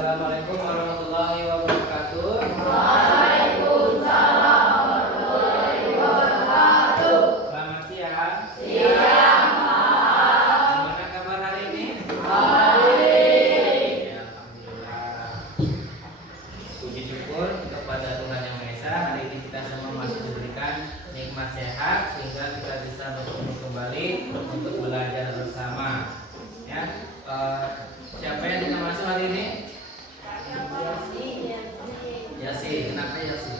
Assalamualaikum warahmatullahi wabarakatuh. Waalaikumsalam warahmatullahi wabarakatuh. Selamat siang. Siang, Pak. Gimana kabar hari ini? Baik. Ya, alhamdulillah. Puji syukur kepada Tuhan Yang Maha Esa. Hari ini kita semua masih diberikan nikmat sehat sehingga kita bisa bertemu kembali untuk belajar bersama. Ya, siapa yang kita masuk hari ini? Yasi, kenapa Yasi?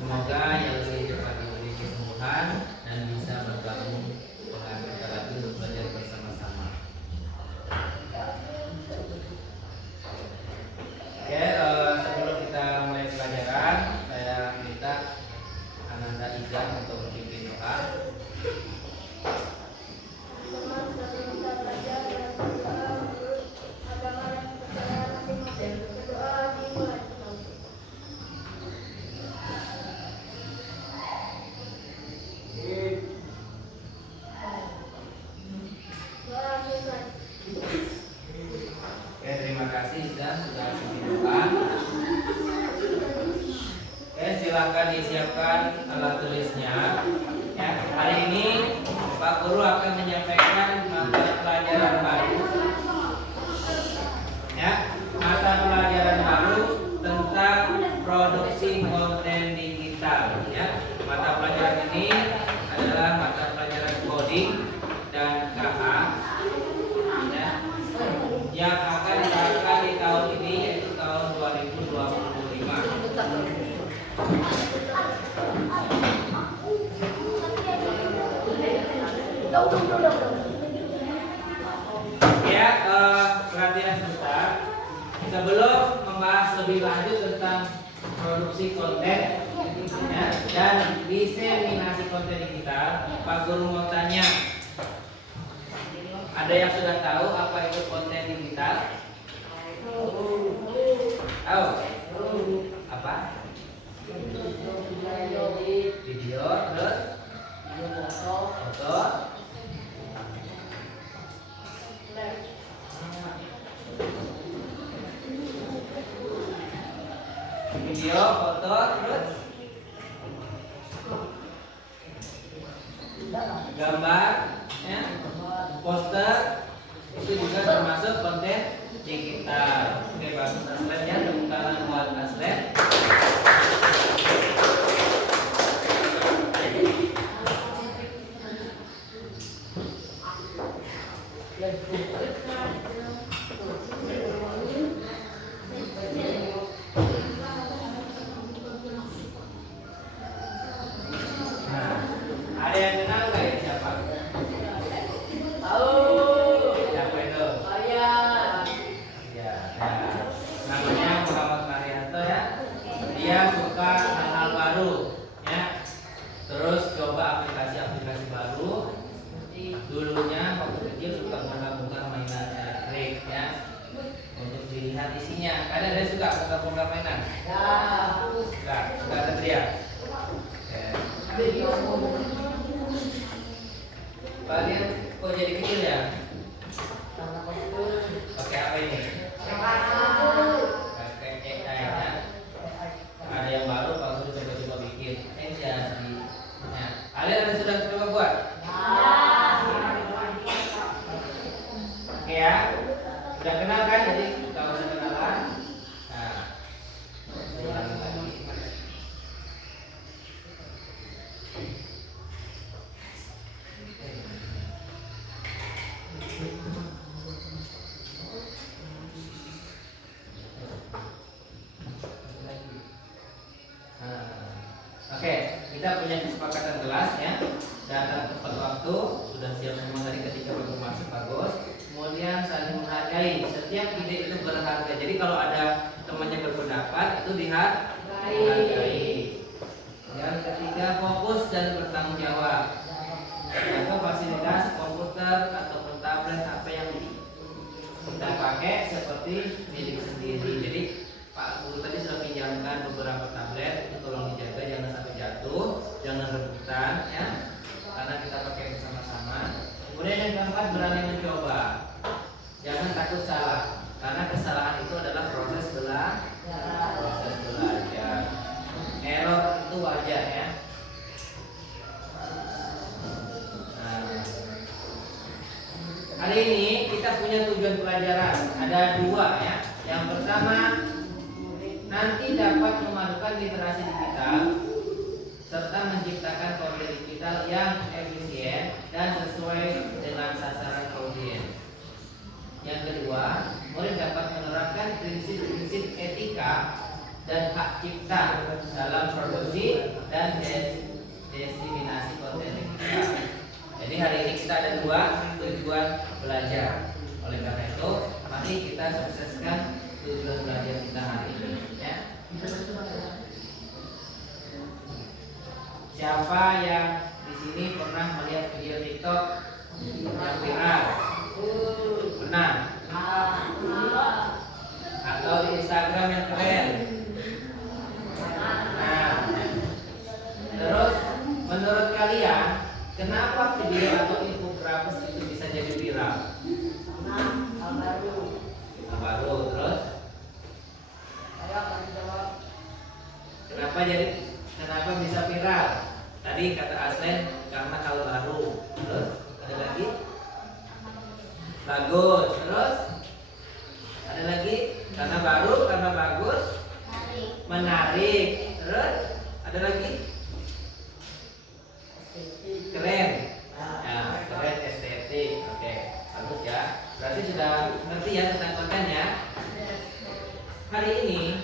Semoga Yasi cepat diberi kesembuhan dan bisa bergabung dengan kita lagi untuk belajar bersama-sama. Oke, sebelum kita mulai pelajaran, saya minta Ananda Izan untuk memimpin doa. Oke, terima kasih Izan sudah memimpin doa. Oke, silakan disiapkan alat tulisnya. Ya, hari ini Pak Guru akan menyampaikan mata pelajaran baru. Ya, mata pelajaran baru tentang produksi konten digital. Ya, mata pelajaran ini adalah mata pelajaran coding dan KA. Ya, yang akan diterapkan di tahun ini yaitu tahun 2025. Ya, perhatian sebentar. Sebelum membahas lebih lanjut tentang produksi konten ya, dan diseminasi konten digital, Pak Guru mau tanya, ada yang sudah tahu apa itu konten digital? Tahu? Apa? Video, terus foto. Video, foto, terus gambar, ya, poster, itu juga termasuk konten digital. Oke, bagus Aslen ya, tepuk tangan buat Aslen. Nah, ada yang kenal nggak ini siapa? Siapa itu? Ya, nah, namanya Muhammad Marianto ya. Dia suka hal-hal baru, ya. Terus coba aplikasi-aplikasi baru. Dulunya waktu kecil suka bongkar-bongkar mainan elektrik, ya. Untuk dilihat isinya. Ada suka bongkar-bongkar mainan? Suka ada teriak. Kalian kok jadi kecil ya? Pakai apa ini? Pakai AI ya. Ada yang baru, Pak Guru coba-coba bikin. Ini jadi. Nah, kalian ada sudah coba buat? Oke ya. Udah kenal kan? Jadi kalau sudah kenalan. Nah, ulangi lagi. Oke, kita punya kesepakatan kelas ya. Datang tepat waktu, sudah siap semua tadi ketika baru masuk bagus. Kemudian saling menghargai. Setiap ide itu berharga. Jadi kalau ada temannya berpendapat itu dihargai. Yang ketiga, fokus dan bertanggung jawab. Jaga fasilitas komputer ataupun tablet apa yang kita pakai seperti milik sendiri. Jadi Pak Guru tadi sudah pinjamkan beberapa tablet, itu tolong dijaga jangan sampai jatuh, jangan rebutan ya, karena kita pakai bersama-sama. Kemudian yang keempat, berani mencoba, jangan takut salah, karena kesalahan ini kita punya tujuan pelajaran. Ada dua ya. Yang pertama, nanti dapat memadukan literasi digital serta menciptakan konten digital yang efisien dan sesuai dengan sasaran audiens. Yang kedua, murid dapat menerapkan prinsip-prinsip etika dan hak cipta dalam produksi dan diseminasi konten digital. Jadi hari ini kita ada dua tujuan belajar. Oleh karena itu, mari kita sukseskan tujuan belajar kita hari ini. Ya. Siapa yang di sini pernah melihat video TikTok yang viral? Pernah? Atau di Instagram yang keren? Nah, terus menurut kalian kenapa video atau infografis itu bisa jadi viral? Baru terus? Kenapa bisa viral? Tadi kata Aslen karena hal baru. Terus ada lagi? Bagus. Terus ada lagi? Karena baru, karena bagus, menarik. Terus ada lagi? Keren. Nah, keren, estetik. Oke, bagus ya. Berarti sudah ngerti ya tentang kontennya. Hari ini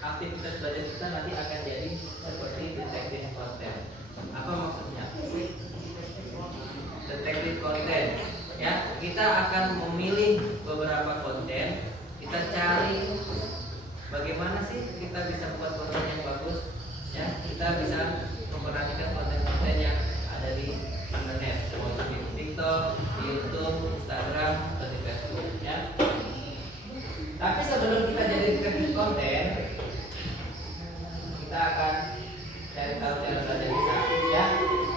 aktivitas belajar kita nanti akan jadi seperti detektif konten. Apa maksudnya? Detektif konten. Ya, kita akan memilih beberapa konten. Kita cari bagaimana sih kita bisa buat konten yang bagus. Ya, kita bisa memperhatikan konten-konten yang ada di internet, mau di TikTok, di YouTube, Instagram, atau di Facebook. Ya. Tapi sebelum kita jadi detektif konten, kita akan cari tahu cara belajar kita. Ya.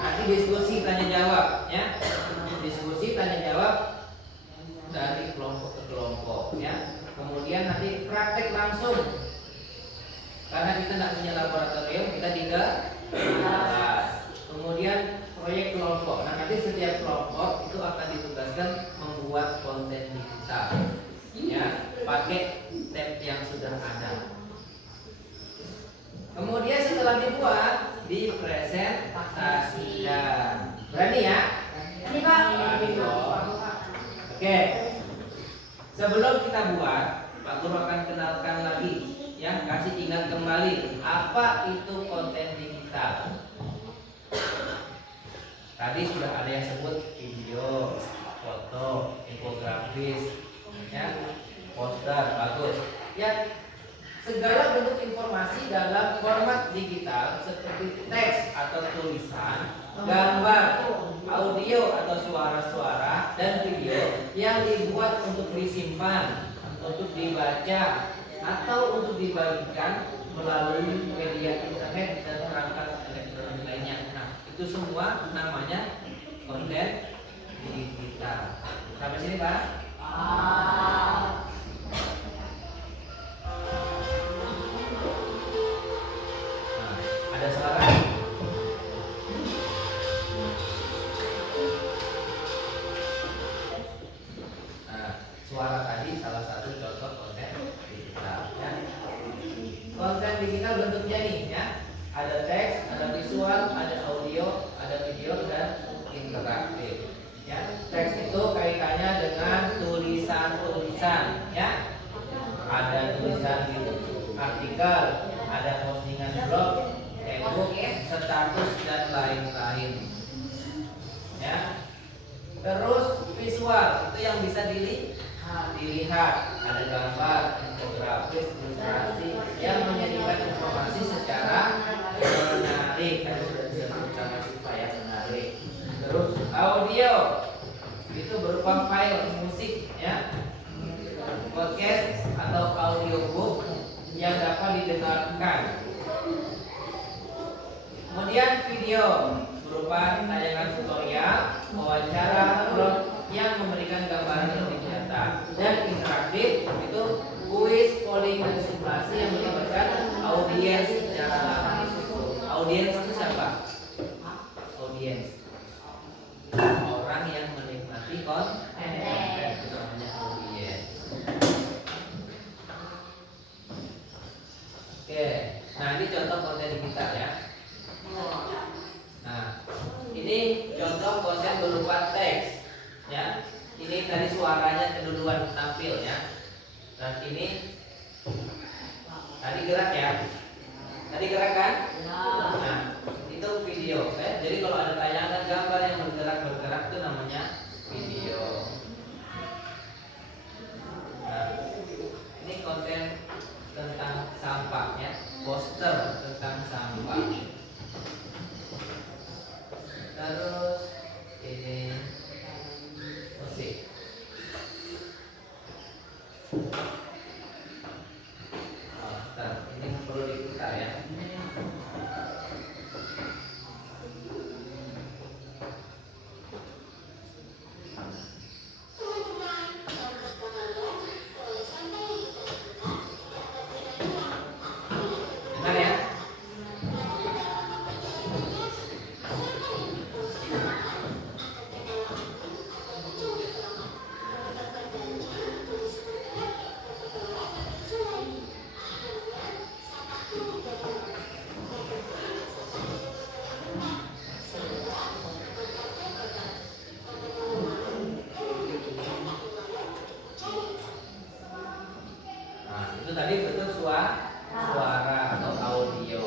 Nanti diskusi tanya jawab. Ya. Diskusi tanya jawab dari kelompok ke kelompok. Ya. Kemudian nanti praktek langsung. Karena kita tidak punya laboratorium, kita di kelas. Kemudian proyek kelompok. Nah, nanti setiap kelompok itu akan ditugaskan membuat konten digital. Ya, pakai tab yang sudah ada. Kemudian setelah dibuat, dipresentasikan. Berani ya? Ini Pak. Berani dong. Oke. Sebelum kita buat, Pak Guru akan kenalkan lagi, ya, kasih ingat kembali apa itu konten digital. Tadi sudah ada yang sebut video, foto, infografis, ya, poster, bagus. Ya, segala bentuk informasi dalam format digital seperti teks atau tulisan, gambar, audio atau suara-suara, dan video yang dibuat untuk disimpan, untuk dibaca, atau untuk dibagikan melalui media internet dan perangkat elektronik lainnya. Nah, itu semua namanya konten digital. Sampai sini, Pak? Nah, ada suara? Nah, suara tadi salah satu contoh konten digital. Ya. Konten digital bentuknya nih, ya. Ada teks, ada visual, ada audio, ada video, dan interaktif. Ya, teks itu kaitannya dengan tulisan-tulisan, ya. Ada tulisan di artikel, ada postingan blog, e-book, status, dan lain-lain. Ya. Terus visual itu yang bisa dilihat, ada gambar, infografis, ilustrasi yang menyajikan informasi secara menarik. Tadi sudah disebut sama Siva ya, menarik. Terus audio itu berupa file musik, ya, podcast atau audiobook yang dapat didengarkan. Kemudian video berupa tayangan tutorial, wawancara, vlog yang memberikan gambaran lebih nyata. Dan interaktif itu kuis, polling, dan simulasi yang melibatkan audiens secara langsung. Audiens itu siapa? Audiens orang yang menikmati konten. yang duluan tampil ya. Dan ini tadi gerak ya. Tadi gerak kan? Nah, itu video. Jadi kalau ada tayangan gambar yang bergerak itu namanya video. Nah, ini konten tentang sampah ya, poster tentang sampah. Terus ini musik. Ini perlu diputar ya. Benar ya? Nah, itu tadi bentuk suara atau audio.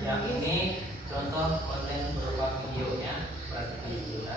Yang ini contoh konten berupa video ya, perhatikan juga.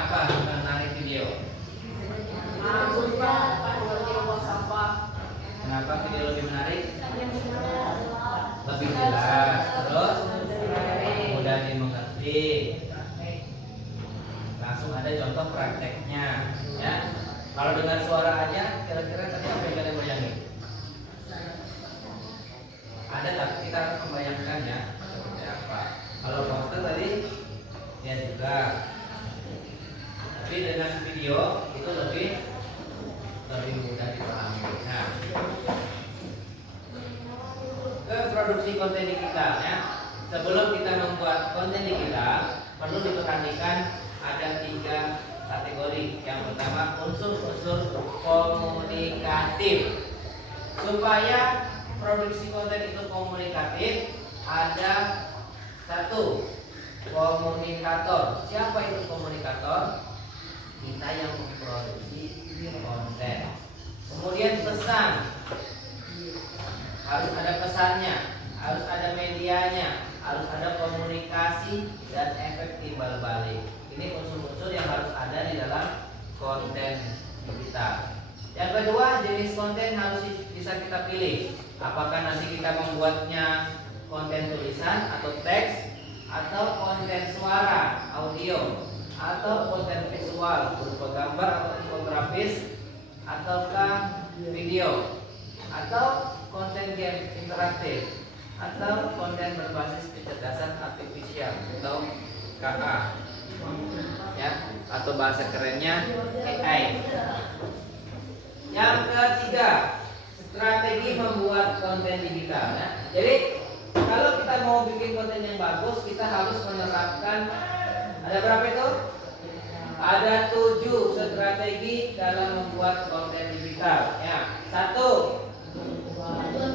Kenapa menarik video? Kenapa video lebih menarik? Lebih jelas, terus mudah dimengerti. Langsung ada contoh prakteknya, ya. Kalau dengan suara aja, kira-kira tadi apa yang kalian bayangin? Ada, tapi kita harus membayangkannya seperti apa. Kalau poster tadi, ya juga. Tapi dengan video itu lebih mudah dipahami. Nah, ke produksi konten di kita, ya. Sebelum kita membuat konten di kita, perlu diperhatikan ada 3 kategori. Yang pertama, unsur-unsur komunikatif. Supaya produksi konten itu komunikatif, ada 1, komunikator. Siapa itu komunikator? Kita yang memproduksi konten. Kemudian pesan, harus ada pesannya, harus ada medianya, harus ada komunikasi dan efek timbal balik. Ini unsur-unsur yang harus ada di dalam konten kita. Yang kedua, jenis konten harus bisa kita pilih. Apakah nanti kita membuatnya konten tulisan atau teks, atau konten suara, audio, atau konten visual berupa gambar atau infografis, ataukah video, atau konten game interaktif, atau konten berbasis kecerdasan artifisial atau KA, ya, atau bahasa kerennya AI. Yang ketiga, strategi membuat konten digital, ya. Jadi kalau kita mau bikin konten yang bagus, kita harus menerapkan, ada berapa itu? Ada 7 strategi dalam membuat konten digital, ya. 1,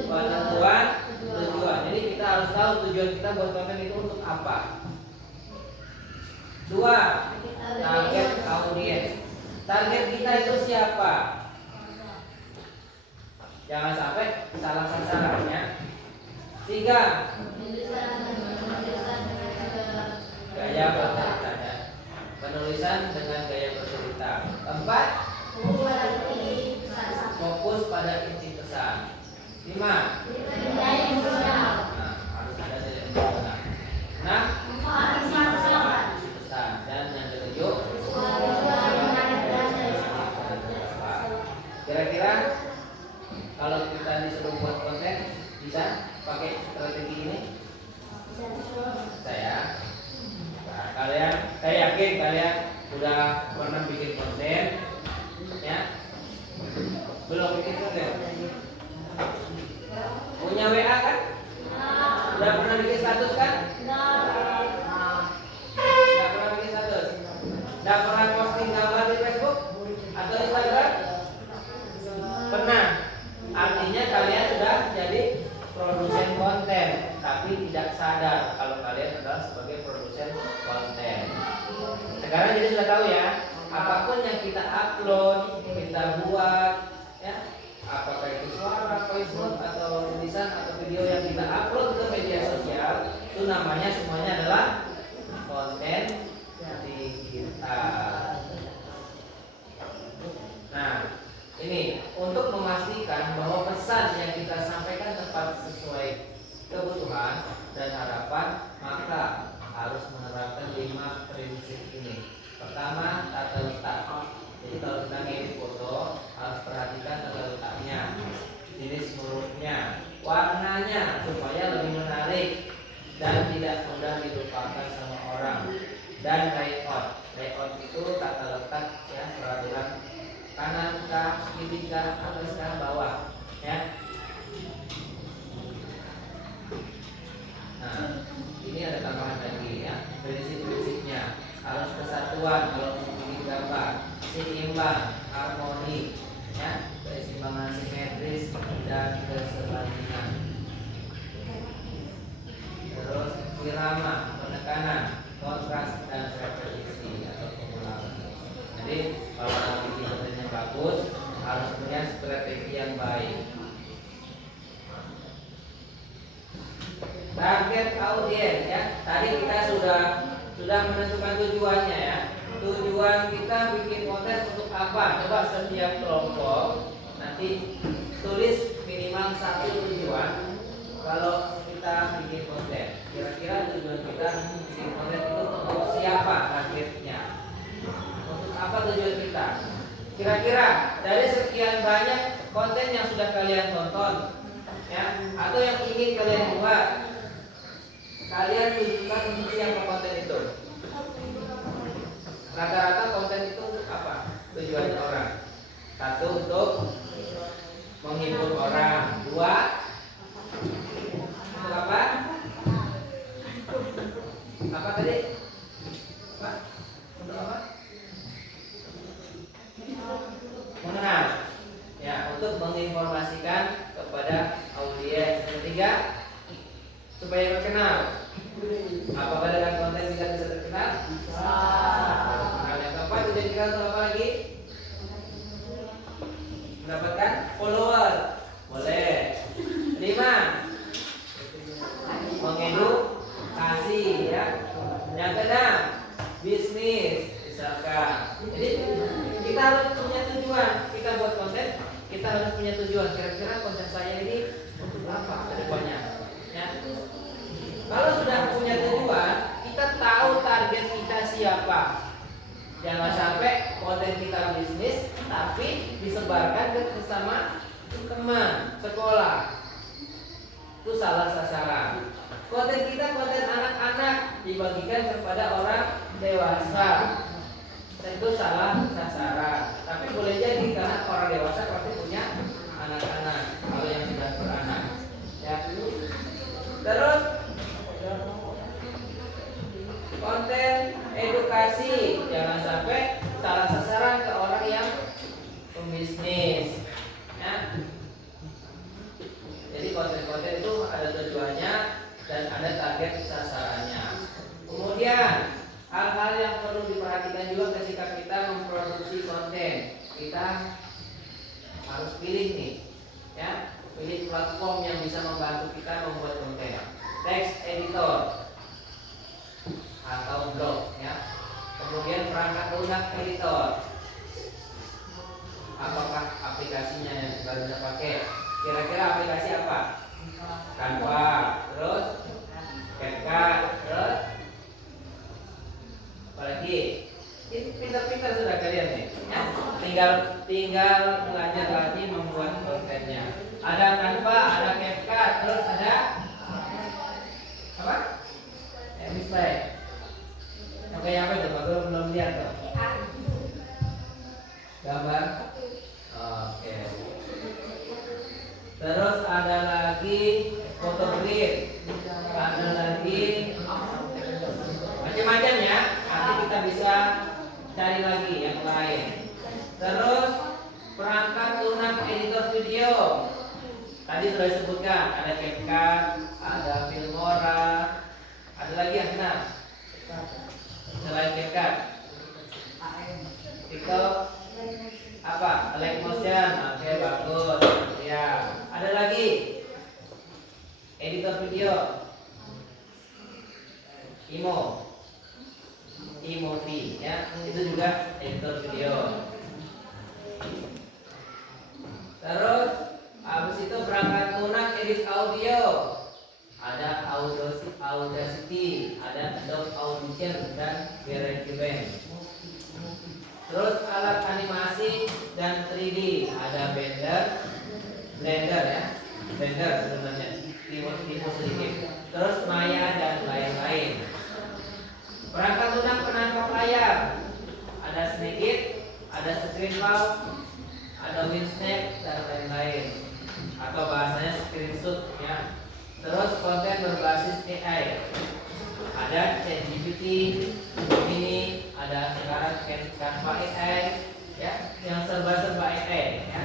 penentuan tujuan. Jadi kita harus tahu tujuan kita buat konten itu untuk apa. 2, target audiens. Target kita itu siapa? Jangan sampai salah sasarannya. 3, gaya bercerita. Penulisan dengan gaya bercerita. 4, fokus pada inti pesan. 5, harus ada nilai emosional. 6, isi pesan. Dan yang ke-7, kira-kira kalau kita disuruh buat konten, bisa pakai strategi ini? Saya yakin kalian udah pernah bikin konten, ya. Belum bikin konten? Punya WA kan? Udah pernah bikin status kan? Udah pernah bikin status? Udah pernah posting gambar di Facebook atau Instagram? Pernah. Artinya kalian sudah jadi produsen konten, tapi tidak sadar kalau kalian adalah sebagai produsen konten. Sekarang jadi sudah tahu ya, apapun yang kita upload, kita buat, ya, apakah itu suara, voice atau tulisan atau video yang kita upload ke media sosial, itu namanya semuanya adalah konten digital. Nah, ini untuk memastikan bahwa pesan yang kita sampaikan tepat sesuai kebutuhan dan harapan, maka harus menerapkan 5 prinsip ini. Pertama, tata letak. Jadi kalau kita ngedit foto, harus perhatikan tata letaknya, jenis hurufnya, warnanya supaya lebih menarik dan tidak mudah dilupakan sama orang. Dan layout. Layout itu tata letak, ya, peraturan kanan kah, kiri kah, atas kah, bawah, ya. Nah, ini ada tambahan lagi, ya. Prinsip-prinsipnya harus kesatuan kalau bikin gambar, seimbang, harmoni, ya, keseimbangan simetris dan keselanjutan. Terus irama, penekanan, kontras dan repetisi atau pengulangan. Jadi kalau mau bikin konten yang bagus, harus punya strategi yang baik. Target audiens, ya. Tadi kita sudah menentukan tujuannya, ya. Tujuan tujuan kita bikin konten untuk apa? Coba setiap kelompok nanti tulis minimal satu tujuan kalau kita bikin konten. Kira-kira tujuan kita bikin konten itu untuk siapa targetnya? Untuk apa tujuan kita? Kira-kira dari sekian banyak konten yang sudah kalian tonton, ya, atau yang ingin kalian buat, kalian tujukan untuk siapa konten itu? Rata-rata konten itu untuk apa? Tujuannya orang. Satu, untuk menghibur orang. Dua, untuk apa? Apa tadi? Apa? Untuk apa? Mengenal. Ya, untuk menginformasikan kepada audiens. Ketiga, supaya terkenal. Apakah dengan konten kita bisa terkenal? Bisa. Nah, yang keempat, tujuan kita untuk apa lagi? Mendapatkan follower. Boleh. 5, mengedukasi, ya. Yang keenam, bisnis, misalkan. Jadi kita harus punya tujuan. Kita buat konten, kita harus punya tujuan. Kira-kira konten saya ini untuk apa ke depannya? Ya. Kalau sudah punya tujuan, kita tahu target kita siapa. Jangan sampai konten kita bisnis tapi disebarkan ke sesama teman sekolah. Itu salah sasaran. Konten kita konten anak-anak dibagikan kepada orang dewasa. Itu salah sasaran. Tapi boleh jadi karena orang dewasa pasti punya anak-anak. Kalau yang sudah beranak, ya. Terus konten edukasi, jangan sampai salah sasaran ke orang yang pembisnis, ya. Jadi konten-konten itu ada tujuannya dan ada target sasarannya. Kemudian hal-hal yang perlu diperhatikan juga ketika kita memproduksi konten. Kita harus pilih nih, ya, pilih platform yang bisa membantu kita membuat konten. Text editor atau blog, ya. Kemudian perangkat lunak editor. Apakah aplikasinya yang kita bisa pakai? Kira-kira aplikasi apa? Canva, terus CapCut, terus apalagi? Ini pintar-pintar sudah kalian nih, ya. Tinggal belajar lagi membuat kontennya. Ada Canva, ada CapCut, terus ada apa? Slide. Oke, apa itu? Bagus, belum lihat tuh. Gambar. Oke. Terus ada lagi foto grid. Ada lagi macam-macam, ya. Nanti kita bisa cari lagi yang lain. Terus perangkat lunak editor video. Tadi sudah disebutkan ada CapCut, ada Filmora. Ada lagi yang enam selain CapCut. TikTok apa? Live motion. Oke, bagus. Ya. Ada lagi editor video. iMovie, ya. Itu juga editor video. Terus habis itu perangkat lunak edit audio. Ada Audacity, ada Adobe Audition dan GarageBand. Terus alat animasi dan 3D, ada Blender, ya. Blender sebenarnya tipe sedikit. Terus Maya dan lain-lain. Perangkat lunak penangkap layar, ada Snagit, ada ScreenFlow, ada WinSnap dan lain-lain. Atau bahasanya screenshot, ya. Terus konten berbasis AI, ada ChatGPT, ini ada sekarang Canva AI, ya, yang serba-serba AI, ya.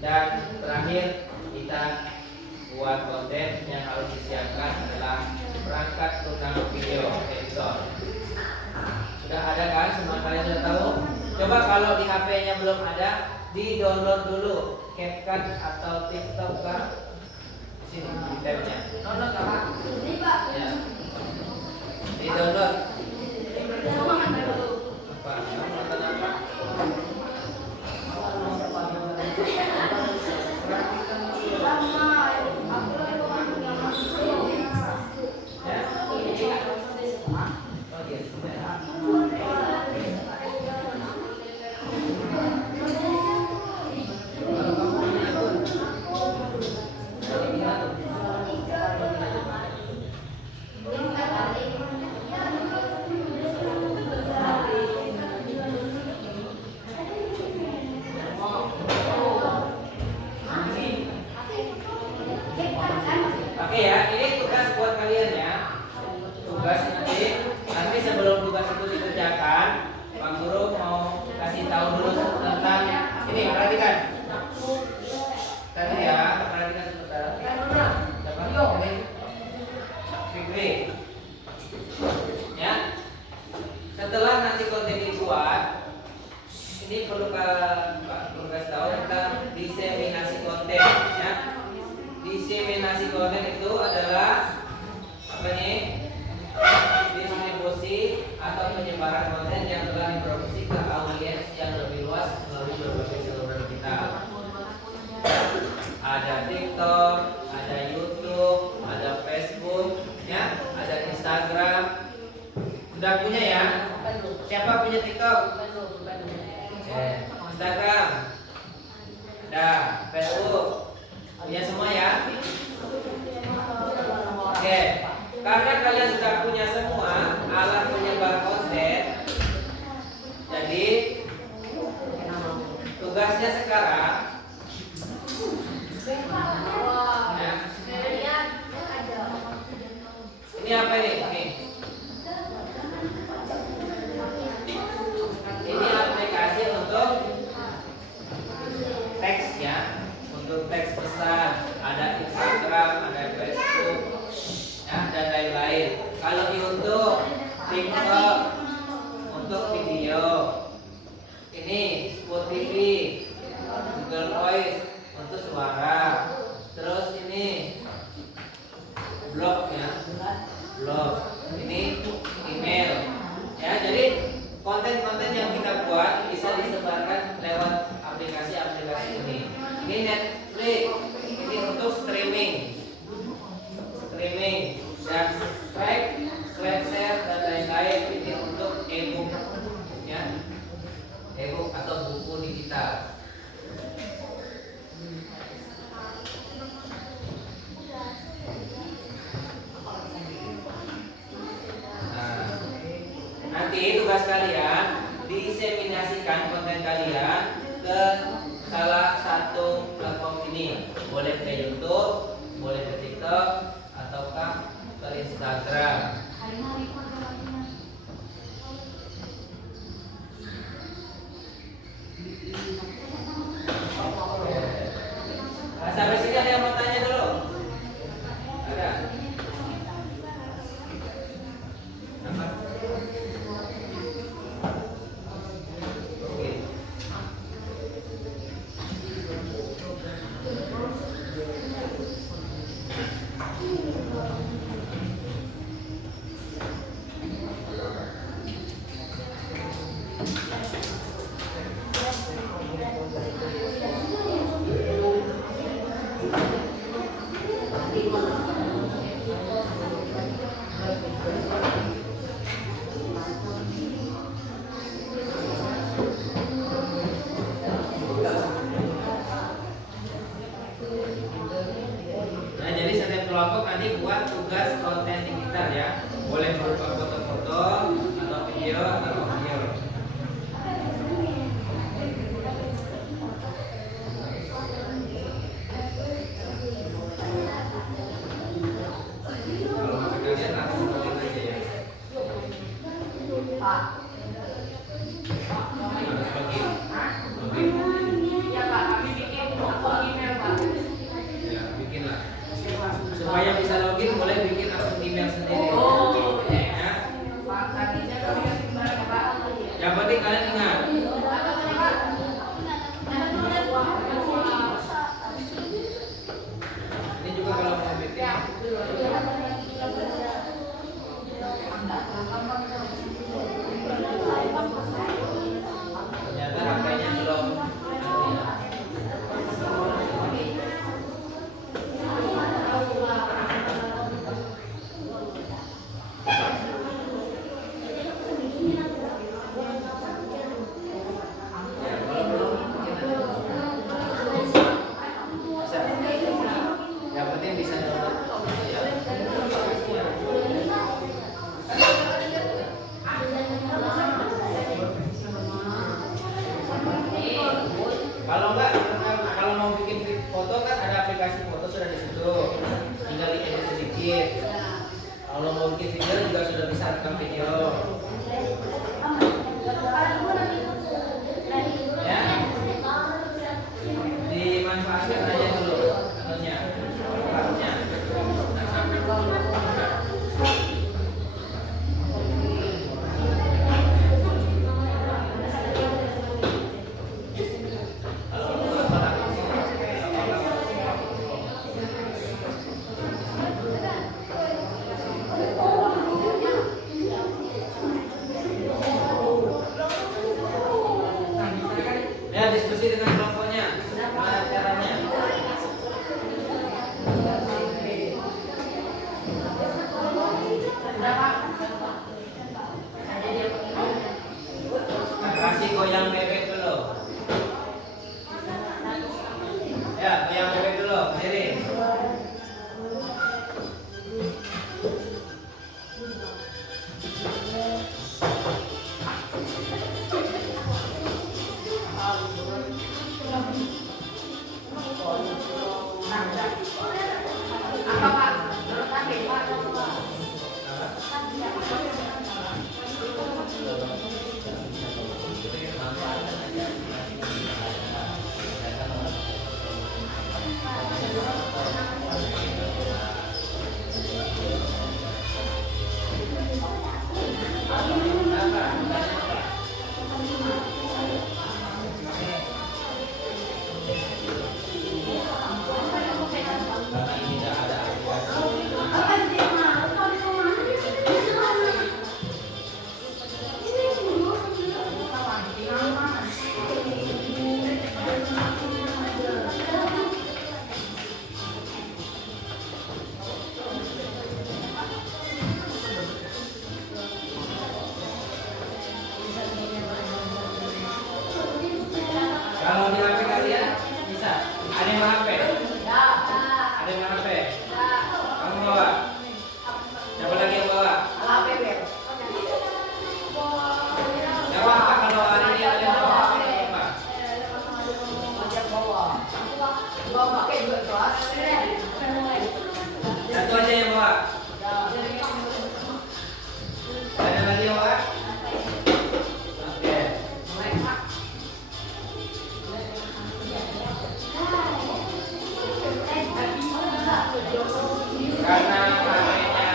Dan terakhir kita buat konten yang harus disiapkan adalah perangkat lunak video editor. Sudah ada kan? Semua kalian sudah tahu? Coba kalau di HP-nya belum ada, di-download dulu CapCut atau TikTok kan? Sini di tabnya. Download apa? Ya. Di download. konten dibuat, ini perlu kasih tahu tentang diseminasi konten, ya. Diseminasi konten itu adalah apa nih? Distribusi atau penyebaran konten yang telah diproduksi ke audiens yang lebih luas melalui berbagai saluran digital. Ada TikTok, ada YouTube, ada Facebook, ya, ada Instagram. Sudah punya ya? Siapa punya TikTok? Instagram, ada Facebook, punya semua ya? Oke, karena kalian sudah punya semua alat penyebar konten, jadi tugasnya sekarang ya, ini apa ini? Ini aplikasi untuk teks ya, untuk teks pesan, ada Instagram, ada Facebook, ya, dan lain-lain. Kalau YouTube, TikTok untuk video, ini Spotify, Google Voice untuk suara, terus ini blog ya, blog, ini email, ya. Jadi konten-konten yang kita buat bisa disebarkan lewat aplikasi-aplikasi ini. Ini Netflix, ini untuk streaming, dan share dan lain-lain. Ini untuk ebook, ya, ebook atau buku digital. Nanti tugas kalian diseminasikan konten kalian ke salah satu platform ini. Boleh ke YouTube, boleh ke TikTok, ataukah ke Instagram. Nah, sampai sini ada yang mau tanya dulu? Ada? Apa? Kelompok nanti buat tugas konten digital ya, boleh berupa foto-foto atau video atau audio. Kalau mau kalian langsung login aja ya. Harus login. Ya Pak, kami bikin akun email Pak. Ya, bikinlah. Supaya bisa login boleh bikin akun email sendiri. Oh, Ya. Pak, tadinya kami kasih kemarin ya Pak. Yang penting kalian ingat. Ini juga kalau mau bikin. Ternyata HP-nya belum. Yang penting bisa download. Kalau enggak, kalau mau bikin foto kan ada aplikasi foto sudah di situ, tinggal diedit sedikit. Kalau mau bikin video juga sudah bisa rekam video. Ya, dimanfaatkan aja dulu anunya, alatnya. Apa Pak? Menurut Anda Pak? Karena ini tidak ada aplikasi. Kalau di HP kalian bisa. Ada yang bawa HP? Ada yang bawa HP? Kamu bawa? Siapa lagi yang bawa? Jawab Pak, kalau hari ini kalian bawa HP apa? Satu aja yang bawa. Ada lagi yang bawa? Oke. Karena HP-nya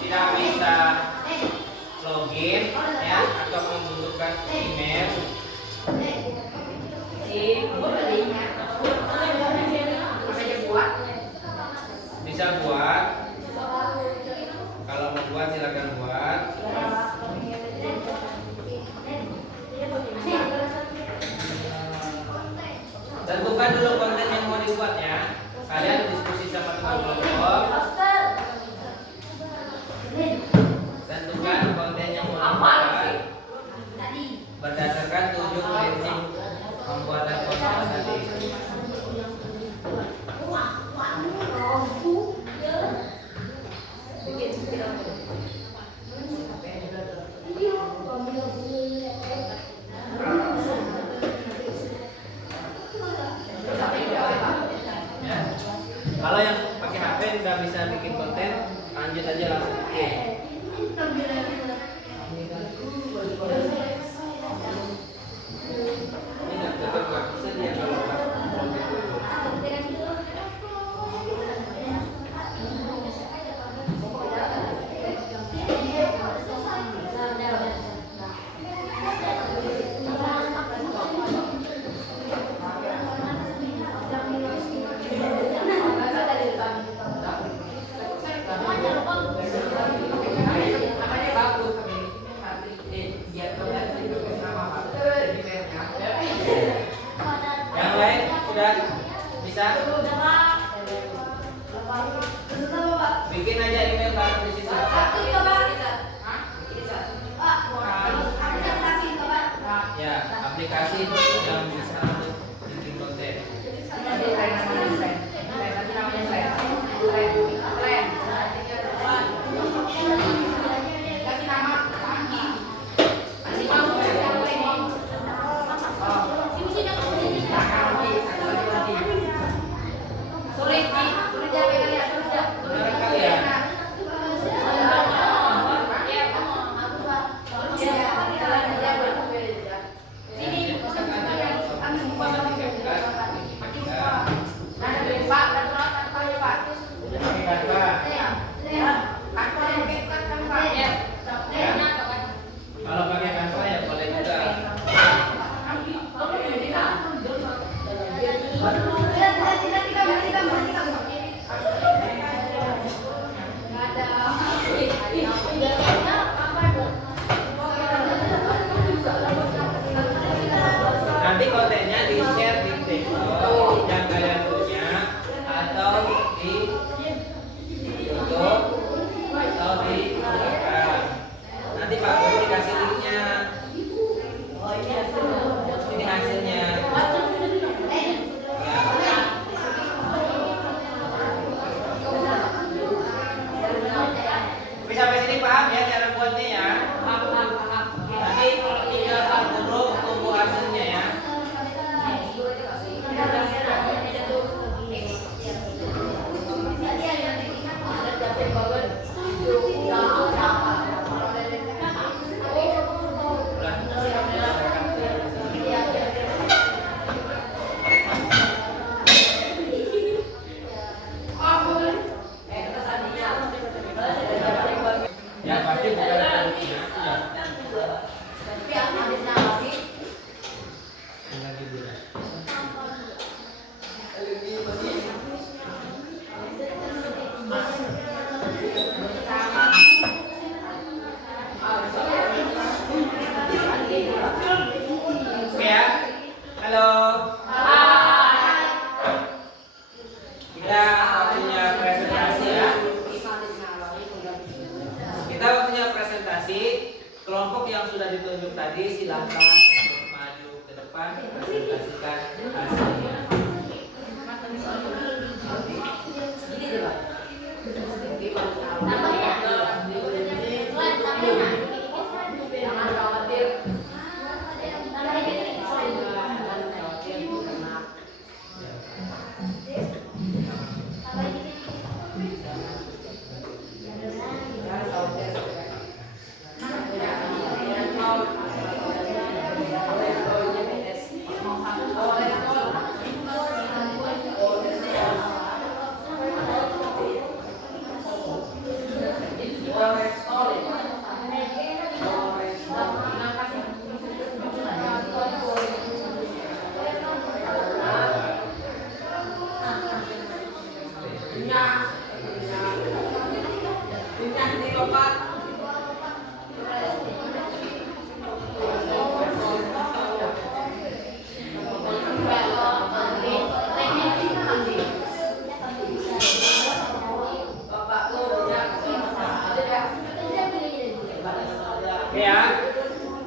tidak bisa login ya atau membutuhkan email, bisa buat. Kalau mau buat silakan buat. Tentukan dulu konten yang mau dibuat ya. Kalian diskusi sama teman kelompok. Tentukan konten yang mau dibuat berdasarkan 7 prinsip pembuatan konten tadi. Ya. Kalau yang pakai HP udah bisa bikin konten, lanjut aja langsung. Ini nggak tetap nggak bisa dia kalau konten tutup. Yang lain sudah bisa? Bikin aja email baru di situ. Ya, aplikasi yang bisa untuk bikin konten. Benar kalian? Ini Oke ya. Halo. Kita waktunya presentasi ya. Kita waktunya presentasi. Kelompok yang sudah ditunjuk tadi silahkan untuk maju ke depan presentasikan hasilnya. Jangan khawatir. Oke ya.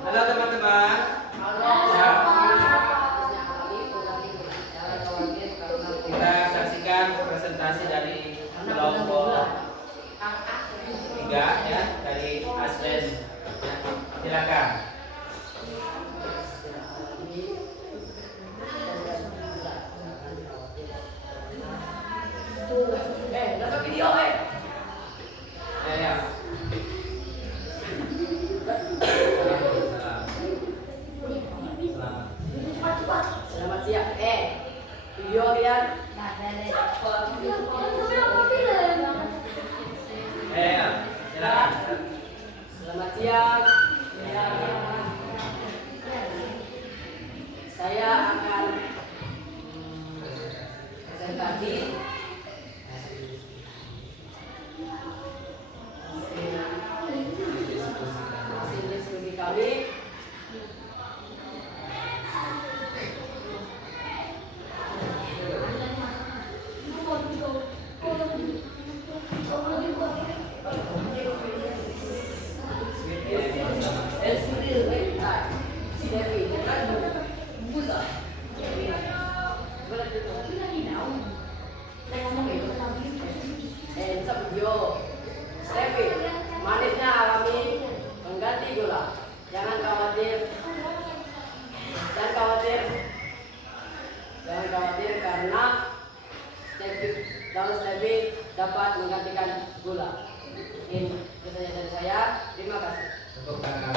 Halo teman-teman. Ya. Kita saksikan presentasi dari kelompok 3 ya, dari Aslen. Ya. Silakan. Dapat video Ya, ya. Selamat siang. Video kalian. Ya. Silakan. Selamat siang. Saya akan presentasi hasil diskusi kami. Manisnya alami mengganti gula. Jangan khawatir. Jangan khawatir karena daun stevia dapat menggantikan gula. Ini saja dari saya. Terima kasih. Tepuk tangan.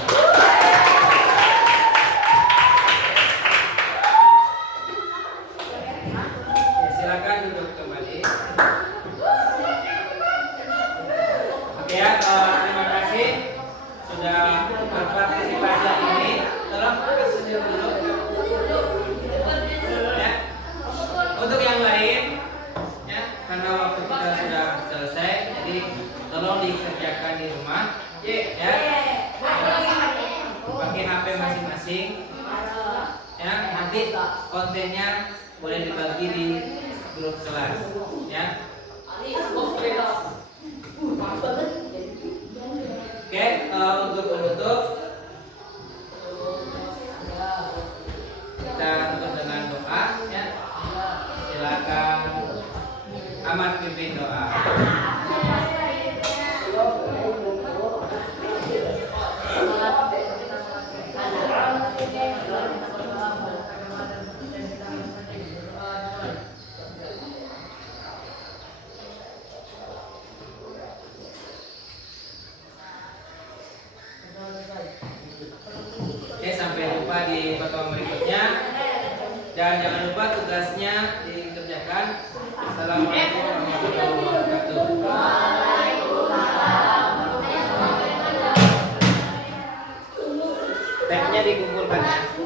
Ya, silakan duduk kembali. Oke ya, terima kasih sudah berpartisipasi hari ini. Tolong kasih dulu. Ya. Untuk yang lain, ya, karena waktu kita sudah selesai, jadi tolong dikerjakan di rumah. Ya. Pakai HP masing-masing. Ya, nanti kontennya boleh dibagi di grup kelas. Ya. Oke, untuk penutup kita tutup dengan doa ya. Silakan Ahmad pimpin doa. Oke, sampai jumpa di pertemuan berikutnya. Dan jangan lupa tugasnya dikerjakan. Assalamualaikum warahmatullahi wabarakatuh. Tagnya dikumpulkan ya.